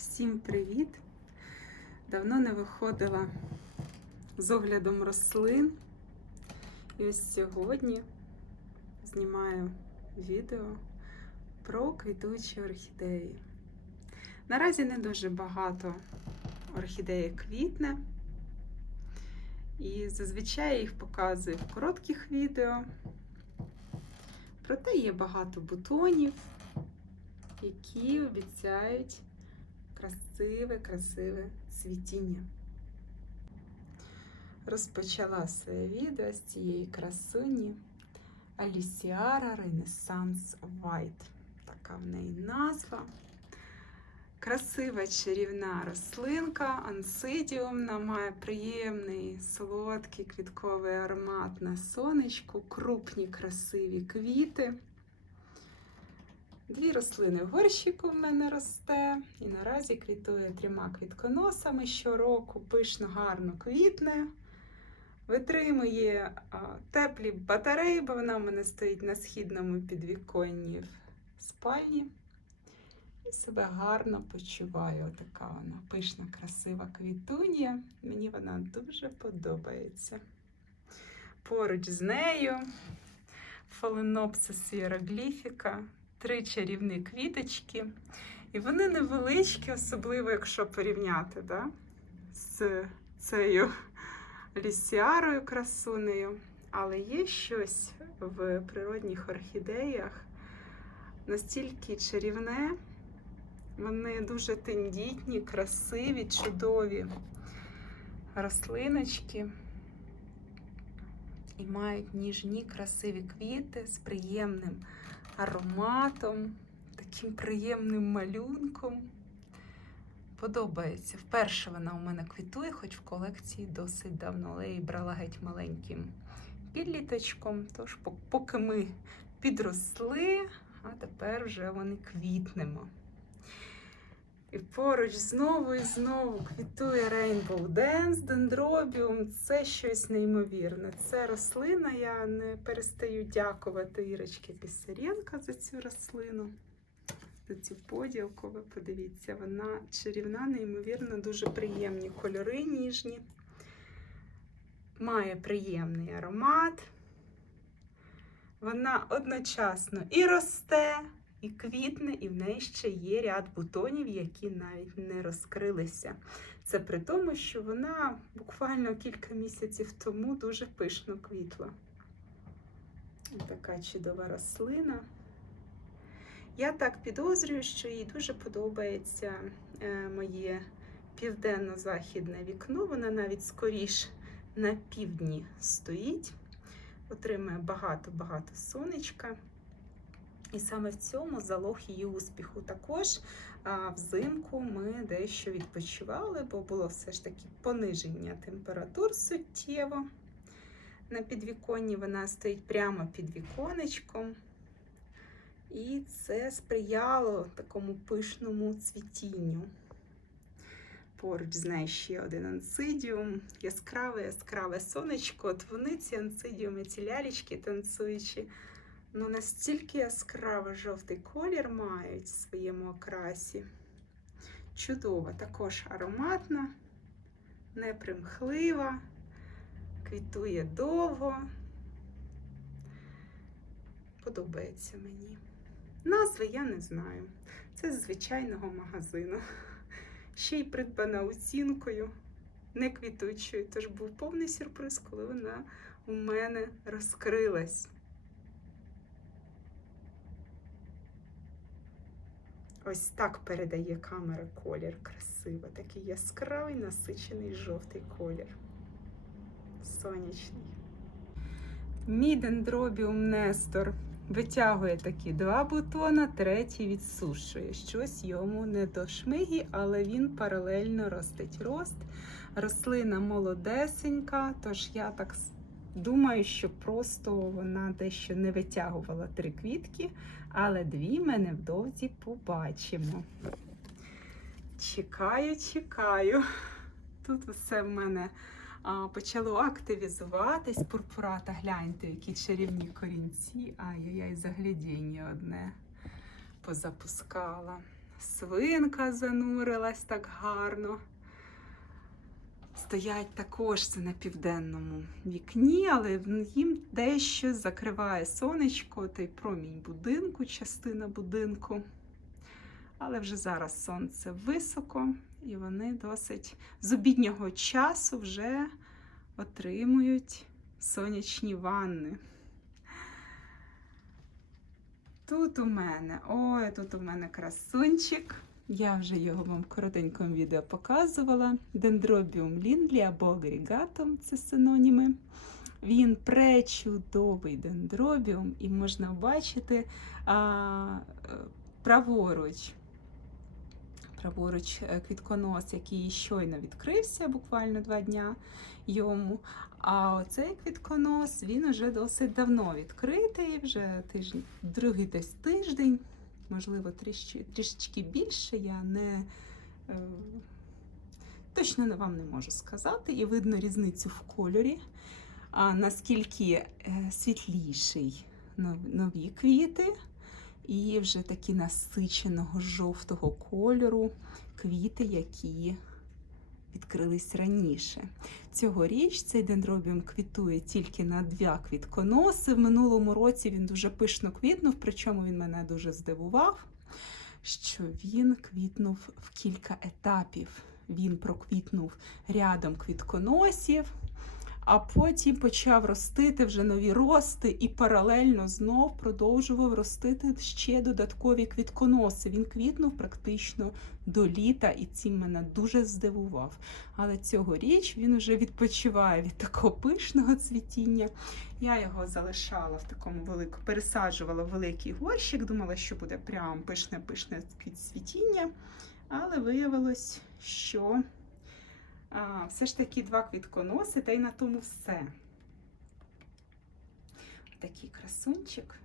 Всім привіт! Давно не виходила з оглядом рослин. І ось сьогодні знімаю відео про квітучі орхідеї. Наразі не дуже багато орхідеї квітне. І зазвичай я їх показую в коротких відео. Проте є багато бутонів, які обіцяють красиве, красиве цвітіння. Розпочала своє відео з цієї красуні Алісіара Renaissance White. Така в неї назва. Красива чарівна рослинка, ансидіумна, має приємний солодкий квітковий аромат на сонечку, крупні красиві квіти. Дві рослини в горщику в мене росте, і наразі квітує трьома квітконосами щороку, пишно, гарно квітне. Витримує теплі батареї, бо вона в мене стоїть на східному підвіконні в спальні. І себе гарно почуваю. Отака вона пишна, красива квітунія. Мені вона дуже подобається. Поруч з нею фаленопсис іерогліфіка, три чарівні квіточки. І вони невеличкі, особливо, якщо порівняти да, з цією лісіарою красунею. Але є щось в природних орхідеях настільки чарівне, вони дуже тендітні, красиві, чудові рослиночки і мають ніжні красиві квіти з приємним ароматом, таким приємним малюнком. Подобається. Вперше вона у мене квітує, хоч в колекції досить давно. Але я її брала геть маленьким підліточком. Тож, поки ми підросли, а тепер вже вони квітнемо. І поруч знову і знову квітує Rainbow Dance, дендробіум. Це щось неймовірне. Це рослина. Я не перестаю дякувати Ірочці Пісаренко за цю рослину, за цю поділку. Ви подивіться, вона чарівна, неймовірно, дуже приємні кольори ніжні. Має приємний аромат. Вона одночасно і росте, і квітне, і в неї ще є ряд бутонів, які навіть не розкрилися. Це при тому, що вона буквально кілька місяців тому дуже пишно квітла. Така чудова рослина. Я так підозрюю, що їй дуже подобається е, моє південно-західне вікно. Вона навіть скоріш на півдні стоїть, отримує багато-багато сонечка. І саме в цьому залог її успіху. Також взимку ми дещо відпочивали, бо було все ж таки пониження температур суттєво. На підвіконні вона стоїть прямо під віконечком. І це сприяло такому пишному цвітінню. Поруч з нею ще один ансидіум, яскраве, яскраве сонечко. От вони ці ансидіуми, ці лялечки танцюючі. Ну, настільки яскраво жовтий колір мають в своєму окрасі. Чудова, також ароматна, непримхлива, квітує довго. Подобається мені. Назви я не знаю. Це з звичайного магазину. Ще й придбана оцінкою, не квітучою. Тож був повний сюрприз, коли вона у мене розкрилась. Ось так передає камера колір красиво. Такий яскравий насичений жовтий колір. Сонячний. Мій дендробіум Нестор витягує такі два бутона, третій відсушує. Щось йому не до шмигі, але він паралельно ростить рост. Рослина молодесенька, тож я так думаю, що просто вона дещо не витягувала три квітки, але дві ми невдовзі побачимо. Чекаю, чекаю. Тут усе в мене а, почало активізуватись. Пурпурата, гляньте, які чарівні корінці. Ай-яй-яй, заглядіння одне позапускала. свинка занурилась так гарно. Стоять також це на південному вікні, але їм дещо закриває сонечко, той промінь будинку, частина будинку. Але вже зараз сонце високо, і вони досить з обіднього часу вже отримують сонячні ванни. Тут у мене, ой, тут у мене красунчик. Я вже його вам в коротенькому відео показувала. Дендробіум ліндлі або агрегатум це синоніми. Він пречудовий дендробіум, і можна бачити а, праворуч. Праворуч е, квітконос, який щойно відкрився, буквально два дня йому. А оцей квітконос він уже досить давно відкритий, вже тиждень, другий десь тиждень, можливо, трішки, трішечки більше. Я не е, точно вам не можу сказати, і видно різницю в кольорі, а наскільки е, світліший нові квіти, і вже такі насиченого жовтого кольору квіти, які відкрились раніше. Цьогоріч цей дендробіум квітує тільки на два квітконоси. В минулому році він дуже пишно квітнув, причому він мене дуже здивував, що він квітнув в кілька етапів. Він проквітнув рядом квітконосів, а потім почав ростити вже нові рости і паралельно знов продовжував ростити ще додаткові квітконоси. Він квітнув практично до літа, і цим мене дуже здивував. Але цьогоріч він вже відпочиває від такого пишного цвітіння. Я його залишала в такому великому, пересаджувала в великий горщик, думала, що буде прям пишне-пишне цвітіння. Але виявилось, що все ж таки два квітконоси, та й на тому все. Такий красунчик.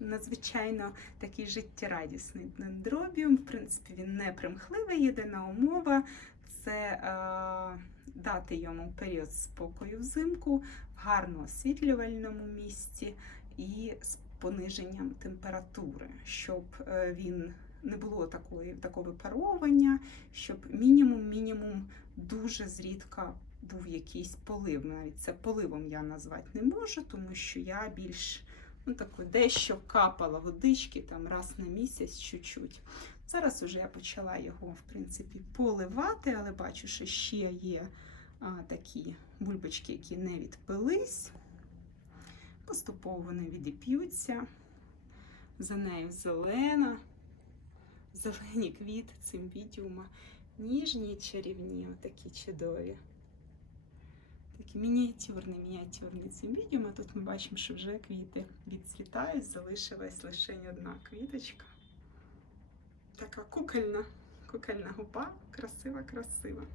Надзвичайно такий життєрадісний дендробіум. В принципі, він не примхливий. Єдина умова це е, дати йому період спокою взимку в гарно освітлювальному місці і з пониженням температури, щоб е, він не було такої, такого випаровування, щоб мінімум-мінімум дуже зрідка був якийсь полив. Навіть це поливом я назвати не можу, тому що я більш ну, таку, дещо капала водички там раз на місяць чуть-чуть. Зараз уже я почала його, в принципі, поливати, але бачу, що ще є а, такі бульбочки, які не відпились. Поступово вони відіп'ються. За нею зелена, зелені квіти цимбідіума, ніжні, чарівні, отакі чудові. Такі мініатюрні, мініатюрні цимбідіум. А тут ми бачимо, що вже квіти відцвітають, залишилась лише одна квіточка. Така кукольна, кукольна губа, красива, красива.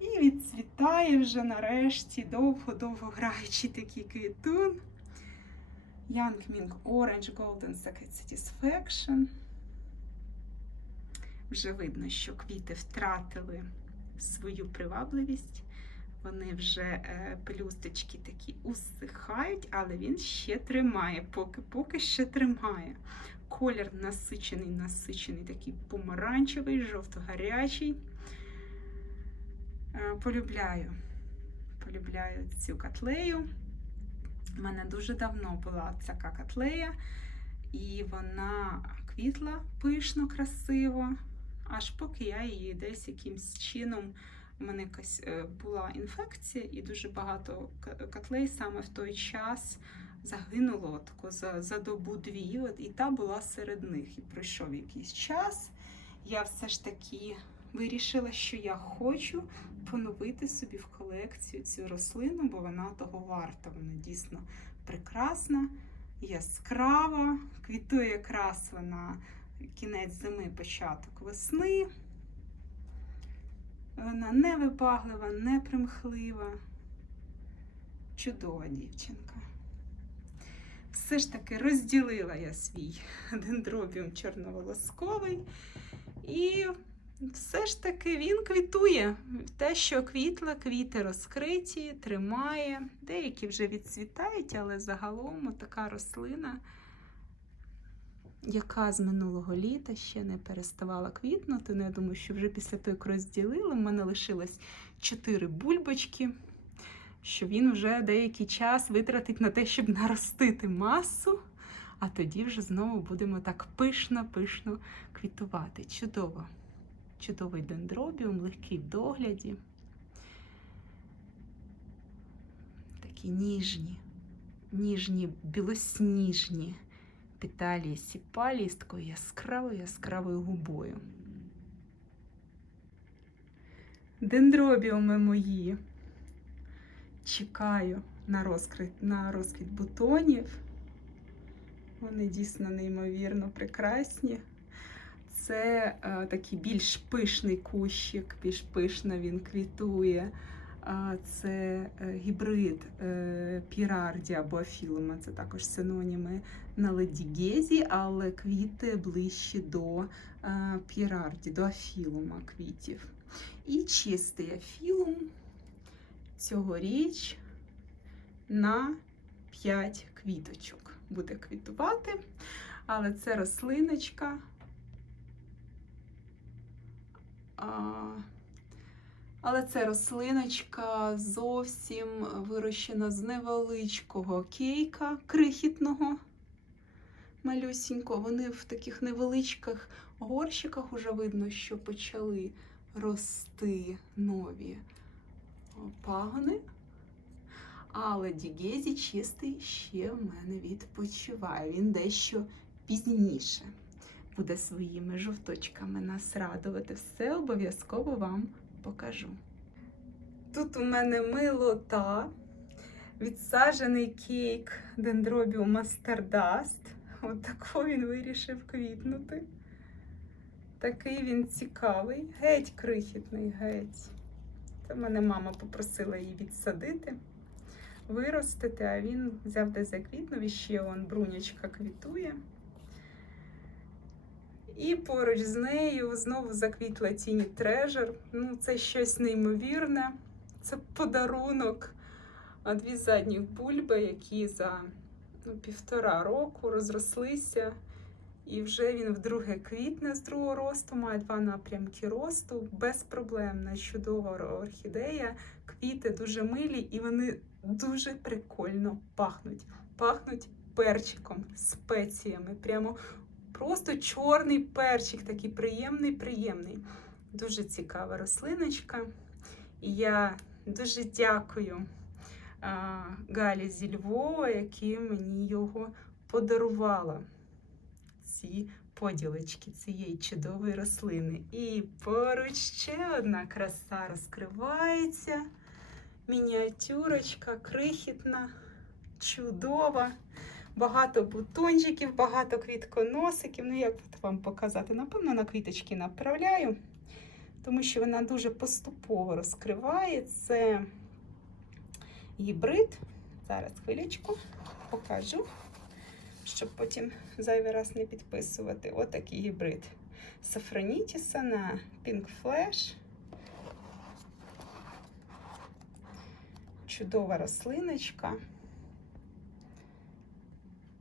І відцвітає вже нарешті довго-довго граючий такий квітун. Young Mink Orange Golden Second Satisfaction. Вже видно, що квіти втратили свою привабливість. Вони вже е, пелюсточки такі усихають, але він ще тримає, поки поки ще тримає. Колір насичений, насичений, такий помаранчевий, жовто-гарячий. Е, полюбляю. Полюбляю цю котлею. У мене дуже давно була така котлея, і вона квітла пишно, красиво, аж поки я її десь якимсь чином. У мене якась е, була інфекція, і дуже багато котлей саме в той час загинуло тако за, за добу-дві. І та була серед них. І пройшов якийсь час. Я все ж таки вирішила, що я хочу поновити собі в колекцію цю рослину, бо вона того варта. Вона дійсно прекрасна, яскрава, квітує якраз вона кінець зими, початок весни. Вона не вибаглива, не примхлива. Чудова дівчинка. Все ж таки розділила я свій дендробіум чорноволосковий. І все ж таки він квітує. Те, що квітла, квіти розкриті, тримає. Деякі вже відцвітають, але загалом така рослина яка з минулого літа ще не переставала квітнути. Ну, я думаю, що вже після того, як розділили, в мене лишилось 4 бульбочки, що він вже деякий час витратить на те, щоб наростити масу. А тоді вже знову будемо так пишно-пишно квітувати. Чудово. Чудовий дендробіум, легкий в догляді. Такі ніжні, ніжні, білосніжні петалії сіпалії з такою яскравою яскравою губою. Дендробіуми мої. Чекаю на розквіт, на розквіт бутонів. Вони дійсно неймовірно прекрасні. Це е, такий більш пишний кущик, більш пишно він квітує. Це е, гібрид е, пірарді або афілума, це також синоніми на ледігезі, але квіти ближче до е, пірарді, до афілума квітів. І чистий афілум цьогоріч на 5 квіточок буде квітувати. Але це рослиночка. Але це рослиночка зовсім вирощена з невеличкого кейка крихітного, малюсінького. Вони в таких невеличких горщиках уже видно, що почали рости нові пагони. Але Дігезі чистий ще в мене відпочиває. Він дещо пізніше буде своїми жовточками нас радувати. Все обов'язково вам покажу. Тут у мене милота, відсаджений кейк дендробіума Стардаст. От тако він вирішив квітнути. Такий він цікавий, геть крихітний, геть. Це мене мама попросила її відсадити, виростити, а він взяв де заквітнув, і ще он брунячка квітує. І поруч з нею знову заквітла тіні Трежер. Ну, це щось неймовірне. Це подарунок. Дві задніх бульби, які за ну, півтора року розрослися. І вже він вдруге квітне з другого росту, має два напрямки росту. Безпроблемна, чудова орхідея. Квіти дуже милі і вони дуже прикольно пахнуть. Пахнуть перчиком, спеціями. Прямо Просто чорний перчик, такий приємний, приємний. Дуже цікава рослиночка. І я дуже дякую Галі зі Львова, яка мені його подарувала. Ці поділочки цієї чудової рослини. І поруч ще одна краса розкривається. Мініатюрочка, крихітна, чудова. Багато бутончиків, багато квітконосиків. Ну, як вам показати? Напевно, на квіточки направляю, тому що вона дуже поступово розкриває. Це гібрид. Зараз хвилячку покажу, щоб потім зайвий раз не підписувати. Отакий гібрид Сафронітіса на Pink Flash. Чудова рослиночка.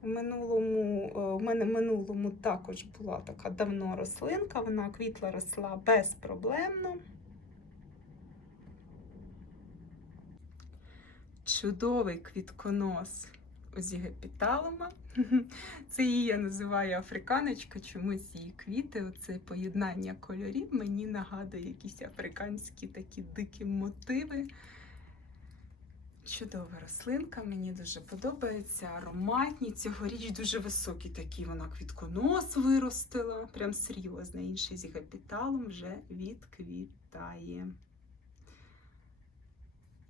Минулому, в мене минулому також була така давно рослинка, вона квітла росла безпроблемно. Чудовий квітконос Озігепіталума. Це її я називаю африканочка, чомусь її квіти. Оце поєднання кольорів мені нагадує якісь африканські такі дикі мотиви. Чудова рослинка, мені дуже подобається. Ароматні. Цьогоріч дуже високий такий вона квітконос виростила. Прям серйозно. Інший з гапіталом вже відквітає.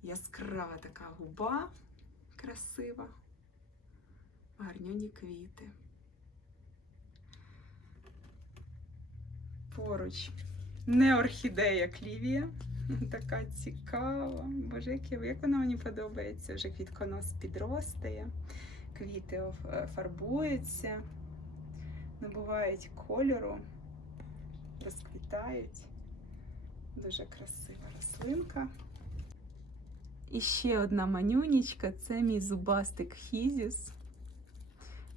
Яскрава така губа красива, гарнюні квіти. Поруч не орхідея клівія. Така цікава. Боже, як, вона мені подобається. Вже квітконос підростає, квіти фарбуються, набувають кольору, розквітають. Дуже красива рослинка. І ще одна манюнічка це мій зубастик Хізіс.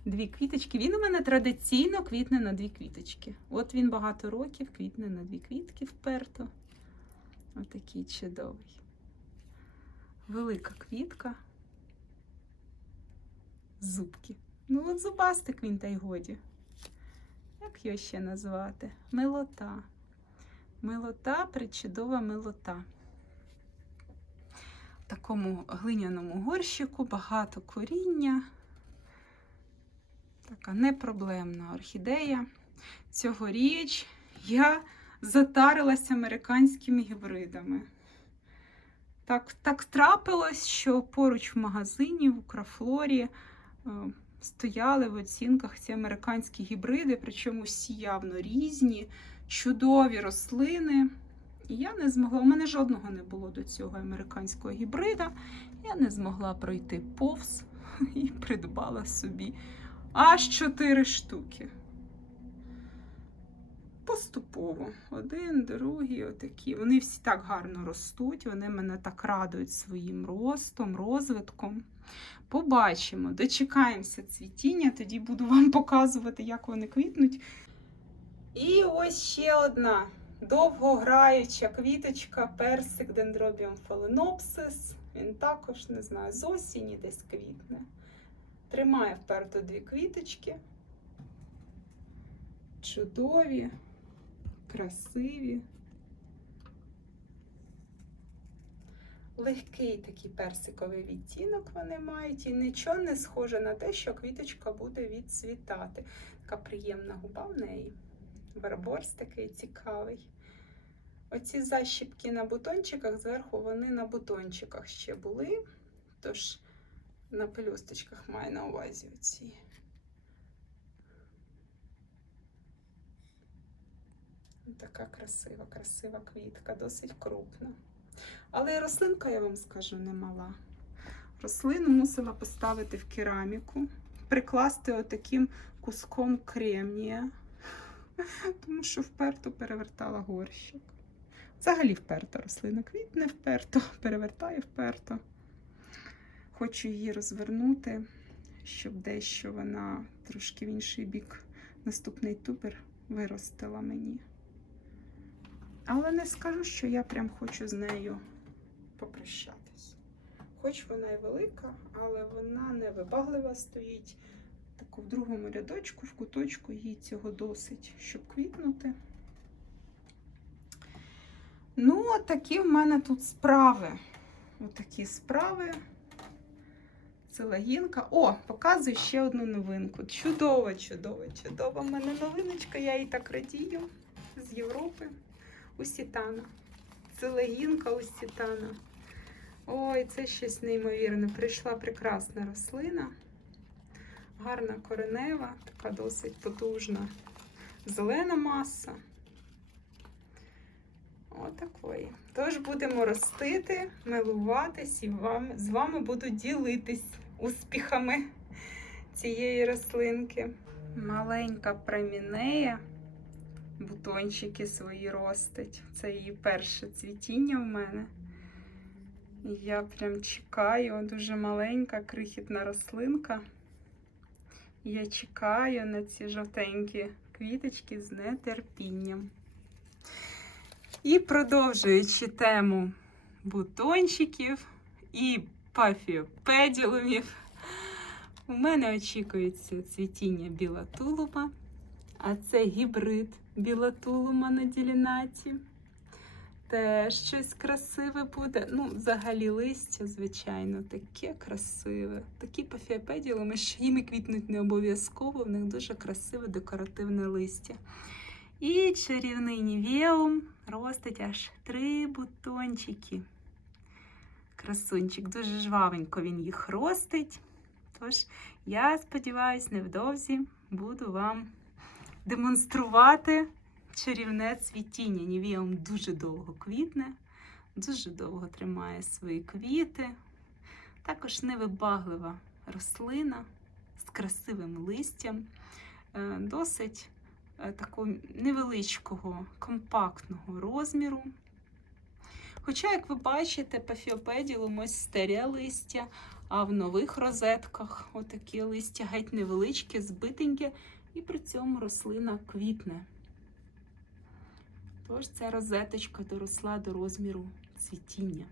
Дві квіточки. Він у мене традиційно квітне на дві квіточки. От він багато років квітне на дві квітки вперто. Отакий чудовий. Велика квітка. Зубки. Ну, от зубастик він та й годі. Як його ще назвати? Милота. Милота, причудова милота. В такому глиняному горщику багато коріння. Така непроблемна орхідея. Цьогоріч я затарилася американськими гібридами. Так, так трапилось, що поруч в магазині в Украфлорі е, стояли в оцінках ці американські гібриди, причому всі явно різні, чудові рослини. І я не змогла, у мене жодного не було до цього американського гібрида. Я не змогла пройти повз і придбала собі аж чотири штуки. Поступово. Один, другий, отакі. Вони всі так гарно ростуть, вони мене так радують своїм ростом, розвитком. Побачимо, дочекаємося цвітіння, тоді буду вам показувати, як вони квітнуть. І ось ще одна довгограюча квіточка, персик дендробіум фаленопсис. Він також, не знаю, з осені десь квітне. Тримає вперто дві квіточки. Чудові, красиві. Легкий такий персиковий відтінок вони мають, і нічого не схоже на те, що квіточка буде відцвітати. Така приємна губа в неї. Барборс такий цікавий. Оці защіпки на бутончиках зверху, вони на бутончиках ще були. Тож на пелюсточках маю на увазі оці. Така красива, красива квітка, досить крупна. Але рослинка, я вам скажу, не мала. Рослину мусила поставити в кераміку, прикласти отаким куском кремнія, тому що вперто перевертала горщик. Взагалі вперта рослина квітне вперто, перевертає вперто. Хочу її розвернути, щоб дещо вона трошки в інший бік наступний тубер виростила мені. Але не скажу, що я прям хочу з нею попрощатись. Хоч вона і велика, але вона не вибаглива стоїть. Таку в другому рядочку, в куточку їй цього досить, щоб квітнути. Ну, такі в мене тут справи. Отакі справи. Це лагінка. О, показую ще одну новинку. Чудова, чудова, чудова. в мене новиночка, я їй так радію з Європи. Усітана. Це легінка Усітана. Ой, це щось неймовірне. Прийшла прекрасна рослина. Гарна коренева, така досить потужна зелена маса. Отакої. Тож будемо ростити, милуватись і вам, з вами буду ділитись успіхами цієї рослинки. Маленька промінея бутончики свої ростить. Це її перше цвітіння в мене. І Я прям чекаю, дуже маленька, крихітна рослинка. Я чекаю на ці жовтенькі квіточки з нетерпінням. І продовжуючи тему бутончиків і пафіопеділумів, у мене очікується цвітіння біла тулуба, а це гібрид біла тулума на ділінаті. Теж щось красиве буде. Ну, взагалі листя, звичайно, таке красиве. Такі пафіопеділуми, що їми квітнуть не обов'язково, в них дуже красиве декоративне листя. І чарівний нівеум ростить аж три бутончики. Красунчик, дуже жвавенько він їх ростить. Тож, я сподіваюся, невдовзі буду вам демонструвати чарівне цвітіння. Нівеум дуже довго квітне, дуже довго тримає свої квіти. Також невибаглива рослина з красивим листям, е, досить е, такого невеличкого, компактного розміру. Хоча, як ви бачите, пафіопеділум ось старе листя, а в нових розетках отакі листя геть невеличкі, збитенькі, і при цьому рослина квітне. Тож ця розеточка доросла до розміру цвітіння.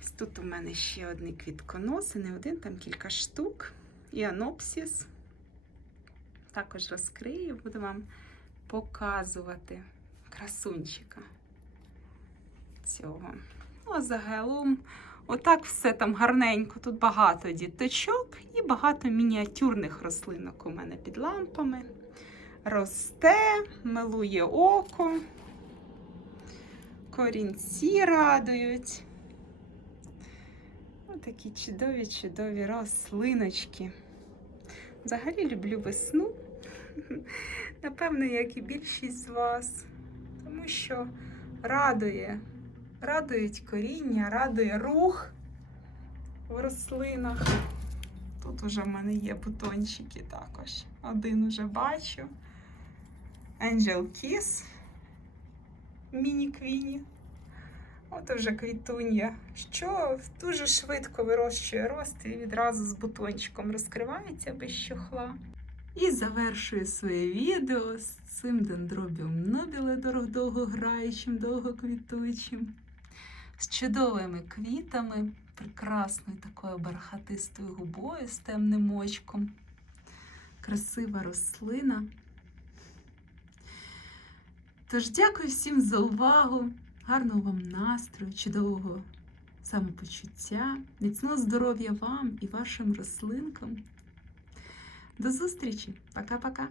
Ось тут у мене ще одний квітконос, і не один, там кілька штук. І анопсіс. Також розкрию, буду вам показувати красунчика цього. Ну, а загалом, отак все там гарненько. Тут багато діточок і багато мініатюрних рослинок у мене під лампами. Росте, милує око, корінці радують. Отакі чудові, чудові рослиночки. Взагалі люблю весну. Напевно, як і більшість з вас. Тому що радує, радують коріння, радує рух в рослинах. Тут уже в мене є бутончики також. Один уже бачу. Angel Kiss міні-квіні. От вже квітунья, що дуже швидко вирощує рост і відразу з бутончиком розкривається без щохла. І завершую своє відео з цим дендробіум нобіле довгограючим, довгоквітуючим, з чудовими квітами, прекрасною такою бархатистою губою з темним очком. Красива рослина. Тож дякую всім за увагу, гарного вам настрою, чудового самопочуття, міцного здоров'я вам і вашим рослинкам. До зустрічі! Пока-пока!